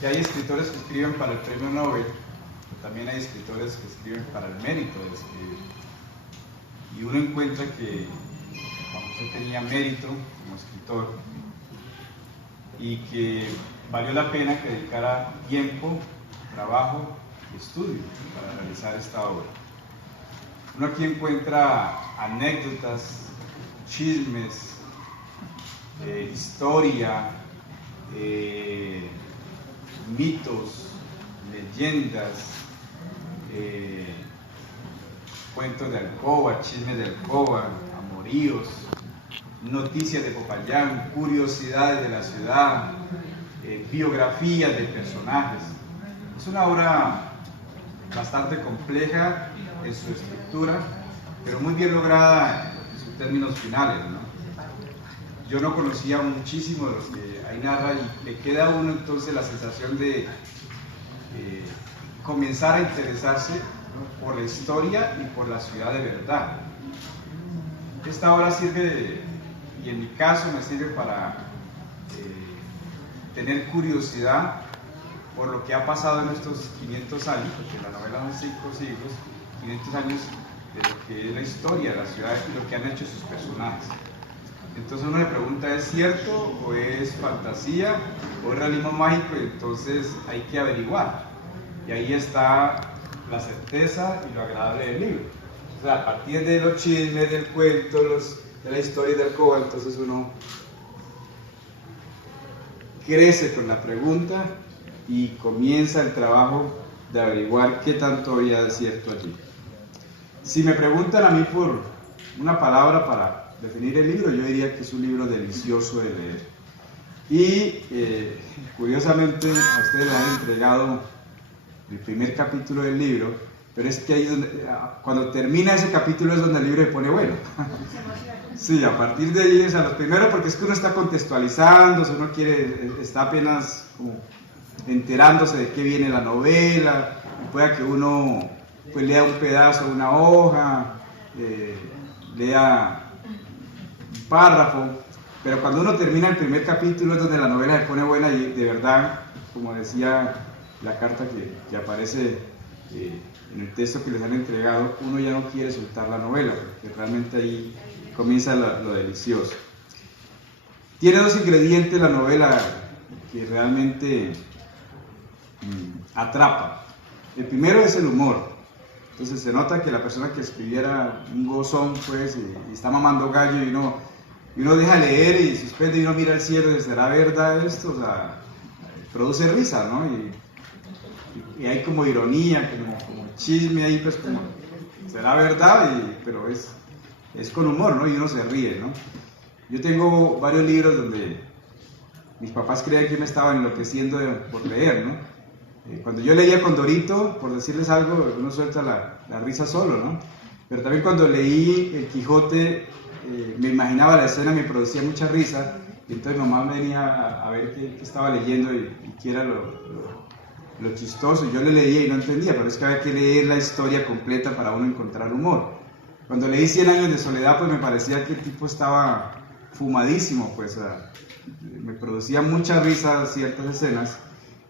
que hay escritores que escriben para el premio Nobel, pero también hay escritores que escriben para el mérito de escribir. Y uno encuentra que Juan José tenía mérito como escritor y que valió la pena que dedicara tiempo, trabajo y estudio para realizar esta obra. Uno aquí encuentra anécdotas, chismes, historia, mitos, leyendas, cuentos de alcoba, chismes de alcoba, amoríos, noticias de Popayán, curiosidades de la ciudad, biografías de personajes. Es una obra bastante compleja en su estructura, pero muy bien lograda en sus términos finales, ¿no? Yo no conocía muchísimo de los que ahí narra y le queda a uno entonces la sensación de comenzar a interesarse, ¿no?, por la historia y por la ciudad de verdad. Esta obra sirve, y en mi caso me sirve para tener curiosidad por lo que ha pasado en estos 500 años, porque la novela son 5 siglos, 500 años de lo que es la historia de la ciudad y lo que han hecho sus personajes. Entonces uno le pregunta, ¿es cierto o es fantasía o es realismo mágico? Y entonces hay que averiguar. Y ahí está la certeza y lo agradable del libro. O sea, a partir de los chismes, del cuento, de la historia del alcoba, entonces uno crece con la pregunta y comienza el trabajo de averiguar qué tanto había de cierto allí. Si me preguntan a mí por una palabra para definir el libro, yo diría que es un libro delicioso de leer. Y curiosamente a ustedes les han entregado el primer capítulo del libro, pero es que ahí cuando termina ese capítulo es donde el libro se pone bueno. Sí, a partir de ahí, o sea, los primeros, porque es que uno está contextualizándose, uno está apenas como enterándose de qué viene la novela, y pueda que uno pues lea un pedazo de una hoja, lea un párrafo, pero cuando uno termina el primer capítulo es donde la novela se pone buena y de verdad, como decía la carta que aparece en el texto que les han entregado, uno ya no quiere soltar la novela, porque realmente ahí comienza lo delicioso. Tiene dos ingredientes la novela que realmente atrapa. El primero es el humor. Entonces se nota que la persona que escribiera un gozón, pues, y está mamando gallo y uno deja leer y suspende y uno mira al cielo y ¿será verdad esto? O sea, produce risa, ¿no? Y hay como ironía, como chisme ahí, pues como, ¿será verdad? Pero es con humor, ¿no? Y uno se ríe, ¿no? Yo tengo varios libros donde mis papás creían que me estaba enloqueciendo por leer, ¿no? Cuando yo leía Condorito, por decirles algo, uno suelta la risa solo, ¿no? Pero también cuando leí El Quijote, me imaginaba la escena, me producía mucha risa, y entonces mamá venía a ver qué estaba leyendo y qué era lo chistoso. Yo le leía y no entendía, pero es que había que leer la historia completa para uno encontrar humor. Cuando leí 100 años de soledad, pues me parecía que el tipo estaba fumadísimo, pues me producía mucha risa ciertas escenas.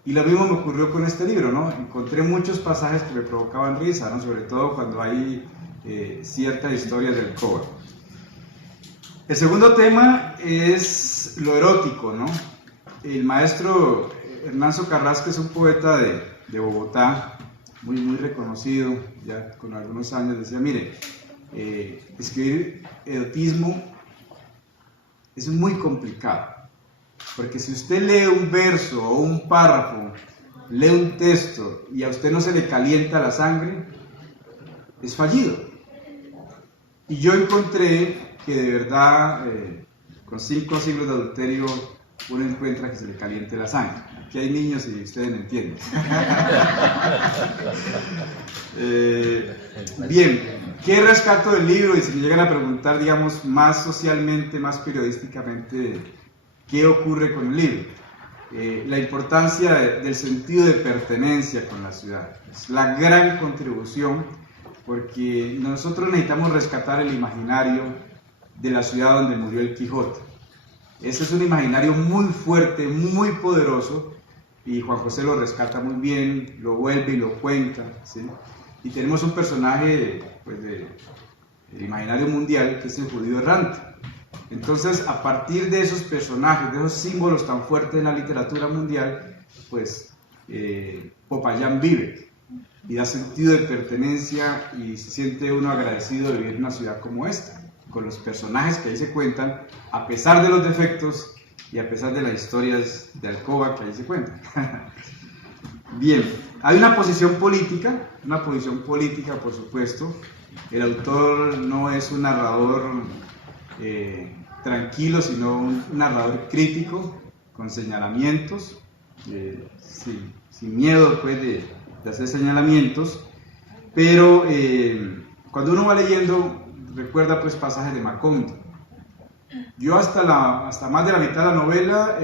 Y lo mismo me ocurrió con este libro, ¿no? Encontré muchos pasajes que me provocaban risa, ¿no? Sobre todo cuando hay ciertas historias del alcoba. El segundo tema es lo erótico, ¿no? El maestro Hernán Socarrás, es un poeta de Bogotá, muy reconocido, ya con algunos años, decía, mire, escribir erotismo es muy complicado. Porque si usted lee un verso o un párrafo, lee un texto y a usted no se le calienta la sangre, es fallido. Y yo encontré que de verdad, con 5 siglos de adulterio, uno encuentra que se le caliente la sangre. Aquí hay niños y ustedes me entienden. Bien, ¿qué rescato del libro? Y si me llegan a preguntar, digamos, más socialmente, más periodísticamente, ¿qué ocurre con el libro? La importancia del sentido de pertenencia con la ciudad. Es la gran contribución, porque nosotros necesitamos rescatar el imaginario de la ciudad donde murió el Quijote. Ese es un imaginario muy fuerte, muy poderoso, y Juan José lo rescata muy bien, lo vuelve y lo cuenta, ¿sí? Y tenemos un personaje pues, del imaginario mundial, que es el judío errante. Entonces, a partir de esos personajes, de esos símbolos tan fuertes en la literatura mundial, pues Popayán vive y da sentido de pertenencia, y se siente uno agradecido de vivir en una ciudad como esta, con los personajes que ahí se cuentan, a pesar de los defectos y a pesar de las historias de alcoba que ahí se cuentan. Bien, hay una posición política, por supuesto. El autor no es un narrador tranquilo, sino un narrador crítico, con señalamientos, sin miedo pues, de hacer señalamientos, pero cuando uno va leyendo, recuerda pues pasajes de Macondo. Yo hasta más de la mitad de la novela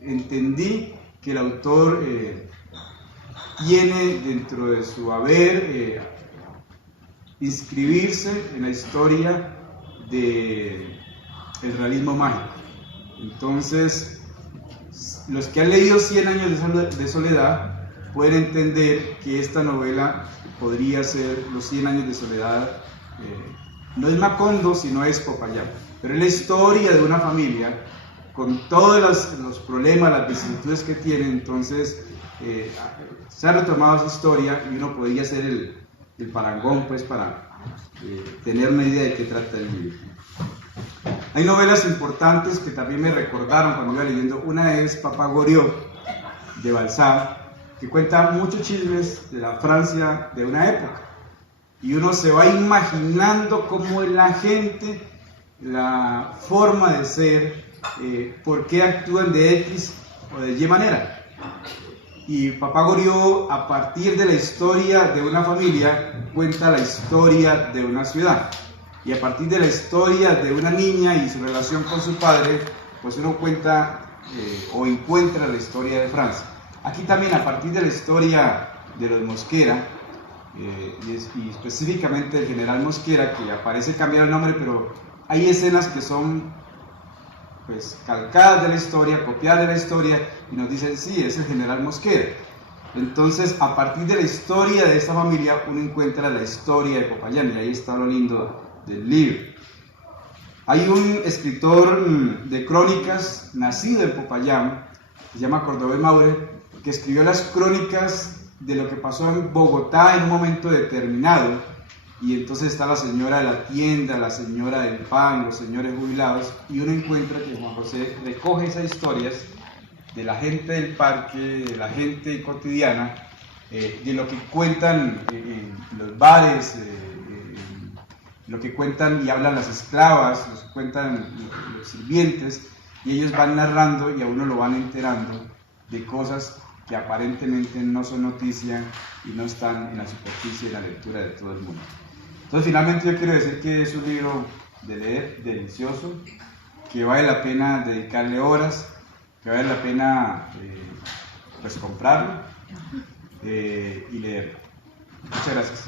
entendí que el autor tiene dentro de su haber inscribirse en la historia del realismo mágico. Entonces, los que han leído 100 años de soledad pueden entender que esta novela podría ser los 100 años de soledad. No es Macondo, sino es Popayán, pero es la historia de una familia con todos los problemas, las vicisitudes que tiene. Entonces se ha retomado esa historia y uno podría hacer el parangón pues, para tener una idea de qué trata el libro. Hay novelas importantes que también me recordaron cuando iba leyendo. Una es Papá Goriot, de Balzac, que cuenta muchos chismes de la Francia de una época, y uno se va imaginando cómo es la gente, la forma de ser, por qué actúan de X o de Y manera. Y Papá Goriot, a partir de la historia de una familia, cuenta la historia de una ciudad, y a partir de la historia de una niña y su relación con su padre, pues uno cuenta o encuentra la historia de Francia. Aquí también, a partir de la historia de los Mosquera, y específicamente del general Mosquera, que aparece cambiar el nombre, pero hay escenas que son pues calcadas de la historia, copiadas de la historia, y nos dicen, sí, es el general Mosquera. Entonces, a partir de la historia de esta familia, uno encuentra la historia de Popayán, y ahí está lo lindo del libro. Hay un escritor de crónicas nacido en Popayán, se llama Cordobés Maure, que escribió las crónicas de lo que pasó en Bogotá en un momento determinado, y entonces está la señora de la tienda, la señora del pan, los señores jubilados, y uno encuentra que Juan José recoge esas historias de la gente del parque, de la gente cotidiana, de lo que cuentan en los bares, lo que cuentan y hablan las esclavas, lo que cuentan los sirvientes, y ellos van narrando y a uno lo van enterando de cosas que aparentemente no son noticia y no están en la superficie de la lectura de todo el mundo. Entonces, finalmente yo quiero decir que es un libro de leer, delicioso, que vale la pena dedicarle horas, que vale la pena pues comprarlo y leerlo. Muchas gracias.